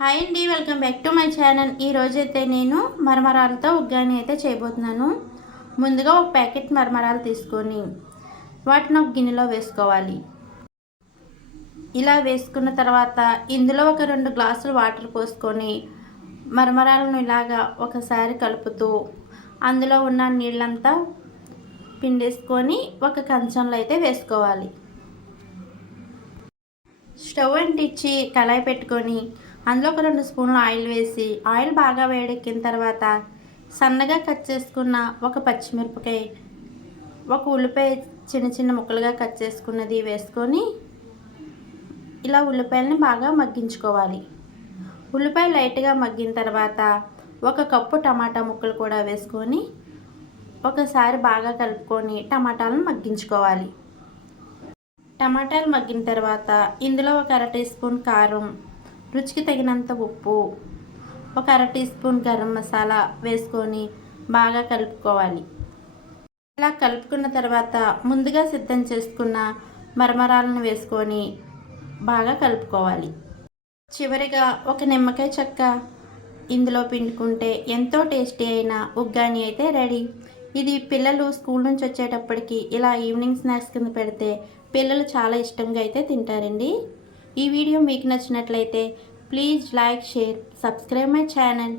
Hi అండి, welcome back to my channel. ఈరోజైతే నేను మరమరాలతో ఉగ్గాని అయితే చేయబోతున్నాను. ముందుగా ఒక ప్యాకెట్ మరమరాలు తీసుకొని వాటిని ఒక గిన్నెలో వేసుకోవాలి. ఇలా వేసుకున్న తర్వాత ఇందులో ఒక 2 గ్లాసులు వాటర్ పోసుకొని మరమరాలను ఇలాగా ఒకసారి కలుపుతూ అందులో ఉన్న నీళ్ళంతా పిండేసుకొని ఒక కంచంలో అయితే వేసుకోవాలి. స్టవ్ అంటించి కళాయి పెట్టుకొని అందులో ఒక 2 స్పూన్లు ఆయిల్ వేసి ఆయిల్ బాగా వేడెక్కిన తర్వాత సన్నగా కట్ చేసుకున్న ఒక పచ్చిమిరపకాయ, ఒక ఉల్లిపాయ చిన్న చిన్న ముక్కలుగా కట్ చేసుకున్నది వేసుకొని ఇలా ఉల్లిపాయలని బాగా మగ్గించుకోవాలి. ఉల్లిపాయ లైట్గా మగ్గిన తర్వాత ఒక కప్పు టమాటా ముక్కలు కూడా వేసుకొని ఒకసారి బాగా కలుపుకొని టమాటాలను మగ్గించుకోవాలి. టమాటాలు మగ్గిన తర్వాత ఇందులో ఒక 1/2 టీ స్పూన్ కారం, రుచికి తగినంత ఉప్పు, ఒక 1/2 టీ స్పూన్ గరం మసాలా వేసుకొని బాగా కలుపుకోవాలి. ఇలా కలుపుకున్న తర్వాత ముందుగా సిద్ధం చేసుకున్న మరమరాలను వేసుకొని బాగా కలుపుకోవాలి. చివరిగా ఒక నిమ్మకాయ చెక్క ఇందులో పిండుకుంటే ఎంతో టేస్టీ అయిన ఉగ్గాని అయితే రెడీ. ఇది పిల్లలు స్కూల్ నుంచి వచ్చేటప్పటికి ఇలా ఈవినింగ్ స్నాక్స్ కింద పెడితే పిల్లలు చాలా ఇష్టంగా అయితే తింటారండి. ఈ వీడియో మీకు నచ్చినట్లయితే please like, share, subscribe my channel.